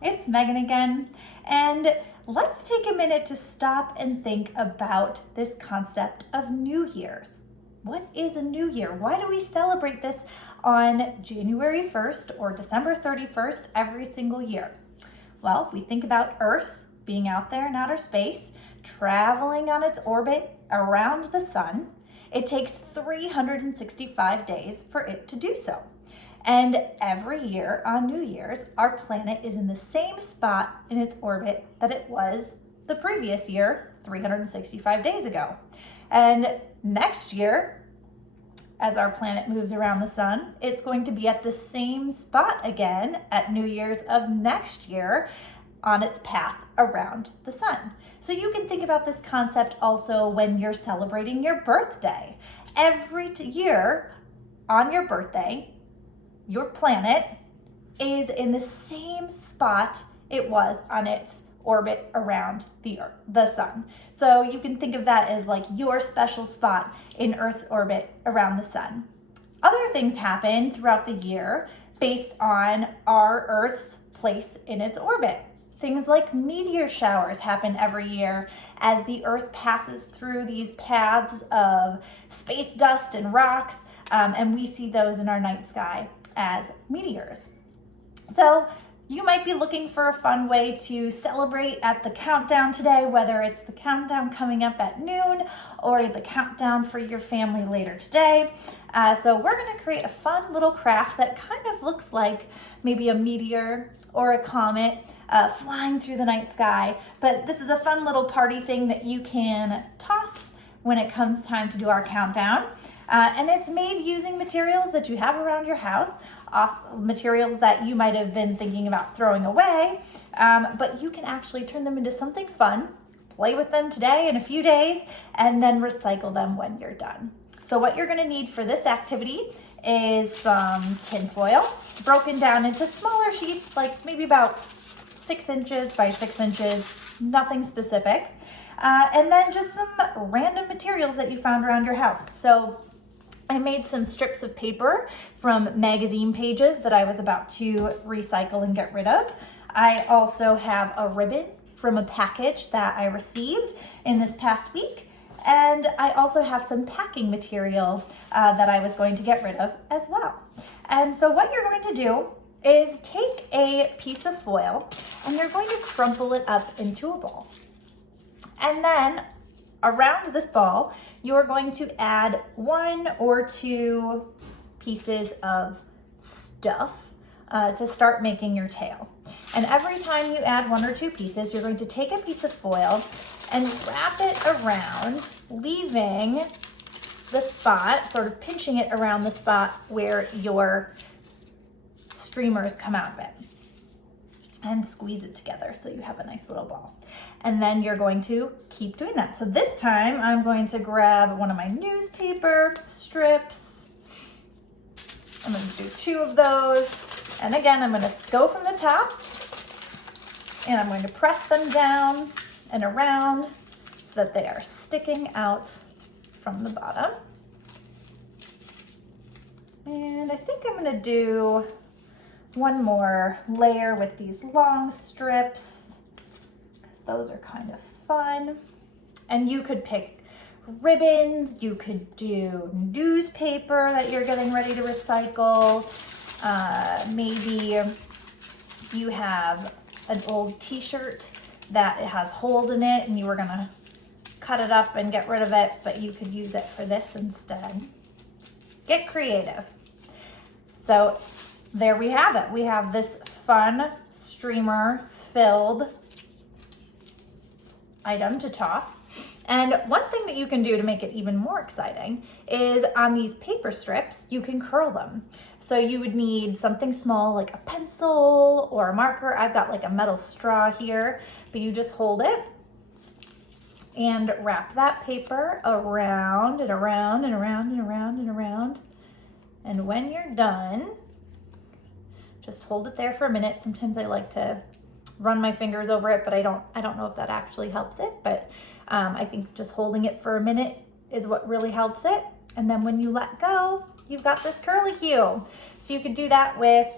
it's Megan again, and let's take a minute to stop and think about this concept of New Year's. What is a New Year? Why do we celebrate this on January 1st or December 31st every single year? Well, if we think about Earth being out there in outer space, traveling on its orbit around the sun, it takes 365 days for it to do so. And every year on New Year's, our planet is in the same spot in its orbit that it was the previous year, 365 days ago. And next year, as our planet moves around the sun, it's going to be at the same spot again at New Year's of next year on its path around the sun. So you can think about this concept also when you're celebrating your birthday. Every year on your birthday, your planet is in the same spot it was on its orbit around the sun. So you can think of that as like your special spot in Earth's orbit around the sun. Other things happen throughout the year based on our Earth's place in its orbit. Things like meteor showers happen every year as the Earth passes through these paths of space dust and rocks, and we see those in our night sky as meteors. So you might be looking for a fun way to celebrate at the countdown today, whether it's the countdown coming up at noon or the countdown for your family later today. So we're going to create a fun little craft that kind of looks like maybe a meteor or a comet flying through the night sky. But this is a fun little party thing that you can toss when it comes time to do our countdown. And it's made using materials that you have around your house, materials that you might have been thinking about throwing away, but you can actually turn them into something fun, play with them today in a few days, and then recycle them when you're done. So what you're going to need for this activity is some tin foil, broken down into smaller sheets, like maybe about 6 inches by 6 inches, nothing specific, and then just some random materials that you found around your house. So I made some strips of paper from magazine pages that I was about to recycle and get rid of. I also have a ribbon from a package that I received in this past week. And I also have some packing material that I was going to get rid of as well. And so what you're going to do is take a piece of foil and you're going to crumple it up into a ball. And then around this ball, you're going to add 1 or 2 pieces of stuff to start making your tail. And every time you add 1 or 2 pieces, you're going to take a piece of foil and wrap it around, leaving the spot, sort of pinching it around the spot where your streamers come out of it. And squeeze it together so you have a nice little ball. And then you're going to keep doing that. So this time I'm going to grab one of my newspaper strips. I'm going to do 2 of those. And again, I'm going to go from the top and I'm going to press them down and around so that they are sticking out from the bottom. And I think I'm going to do one more layer with these long strips because those are kind of fun. And you could pick ribbons, you could do newspaper that you're getting ready to recycle. Maybe you have an old t-shirt that it has holes in it and you were gonna cut it up and get rid of it, but you could use it for this instead. Get creative. So there we have it. We have this fun streamer filled item to toss. And one thing that you can do to make it even more exciting is on these paper strips, you can curl them. So you would need something small like a pencil or a marker. I've got like a metal straw here, but you just hold it and wrap that paper around and around and around and around and around. And when you're done, just hold it there for a minute. Sometimes I like to run my fingers over it, but I don't know if that actually helps it. But I think just holding it for a minute is what really helps it. And then when you let go, you've got this curly cue. So you could do that with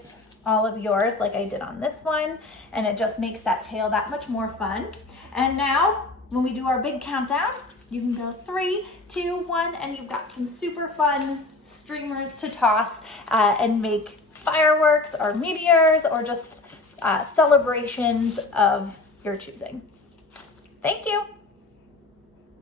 all of yours like I did on this one, and it just makes that tail that much more fun. And now when we do our big countdown, you can go 3, 2, 1, and you've got some super fun streamers to toss and make fireworks or meteors or just celebrations of your choosing. Thank you.